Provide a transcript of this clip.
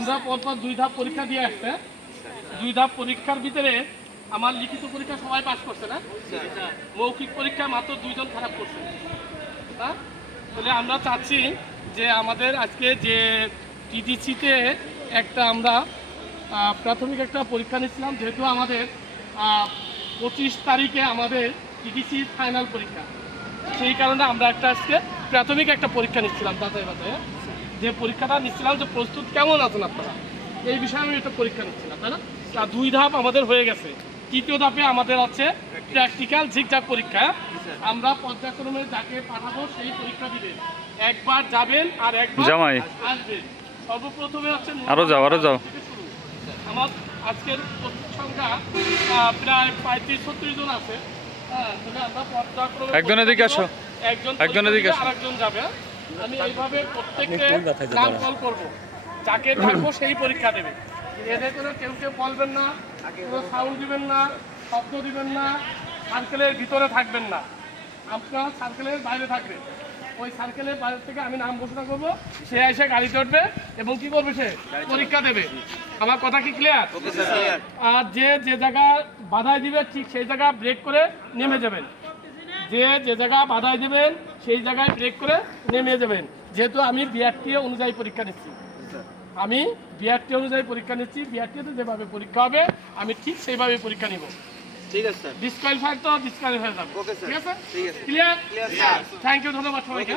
আমরা পরপর 2 ধাপ পরীক্ষা দিয়ে আসছে। 2 ধাপ পরীক্ষার ভিতরে আমার লিখিত পরীক্ষা সবাই পাস করছে না, মৌখিক পরীক্ষা মাত্র 2 জন খারাপ করছে। হ্যাঁ, তাহলে আমরা চাচ্ছি যে আমাদের আজকে যে টিটিসিতে একটা আমরা প্রাথমিক একটা পরীক্ষা নিচ্ছিলাম, যেহেতু আমাদের 25 তারিখে আমাদের টিটিসি ফাইনাল পরীক্ষা, সেই কারণে আমরা একটা আজকে প্রাথমিক একটা পরীক্ষা নিচ্ছিলাম যাচাই বাছাই। যে পরীক্ষাটা নিচ্ছিলাম যে প্রস্তুত কেমন আছেন আপনারা, এই বিষয়ে আমি একটা পরীক্ষা নিচ্ছিলাম, তাই না? 2 ধাপ আমাদের হয়ে গেছে। 3য় ধাপে আমাদের আছে প্র্যাকটিক্যাল ঝিকঝাক পরীক্ষা। আমরা পর্যায়ক্রমে যাকে পাঠাবো সেই পরীক্ষা দিবেন, একবার যাবেন আর একবার আসবেন। সর্বপ্রথমে হচ্ছে আরো যাও আমার আজকের প্রস্তুত সংখ্যা প্রায় 35-36 জন আছে। হ্যাঁ, তাহলে আমরা পর্যায়ক্রমে একজন এদিকে আসো, একজন আরেকজন যাবে। আমি এইভাবে প্রত্যেককে নাম কল করবো, যাকে ডাকবো সেই পরীক্ষা দেবে। এদের করে কেউ বলবেন না, কোনো সাউন্ড দিবেন না, শব্দ দিবেন না, সার্কেলের ভিতরে থাকবেন না, আপনার সার্কেলের বাইরে থাকবেন। ওই সার্কেলের বাইরে থেকে আমি নাম ঘোষণা করবো, সে এসে গাড়ি চড়বে এবং কি করবে, সে পরীক্ষা দেবে। আমার কথা কি ক্লিয়ার? আর যে জায়গায় বাধাই দিবে ঠিক সেই জায়গা ব্রেক করে নেমে যাবেন। যে জায়গা বাধাই দেবেন সেই জায়গায় ব্রেক করে নেমে যাবেন। যেহেতু আমি বিআরটি অনুযায়ী পরীক্ষা নিচ্ছি, বিআরটিতে যেভাবে পরীক্ষা হবে আমি ঠিক সেইভাবে পরীক্ষা নিব। ঠিক আছে স্যার। ডিসকোয়ালিফাই তো ডিসকোয়ালিফাই যাবে। Okay sir. ঠিক আছে? ঠিক আছে। Clear? Clear sir. Thank you, ধন্যবাদ সবাইকে।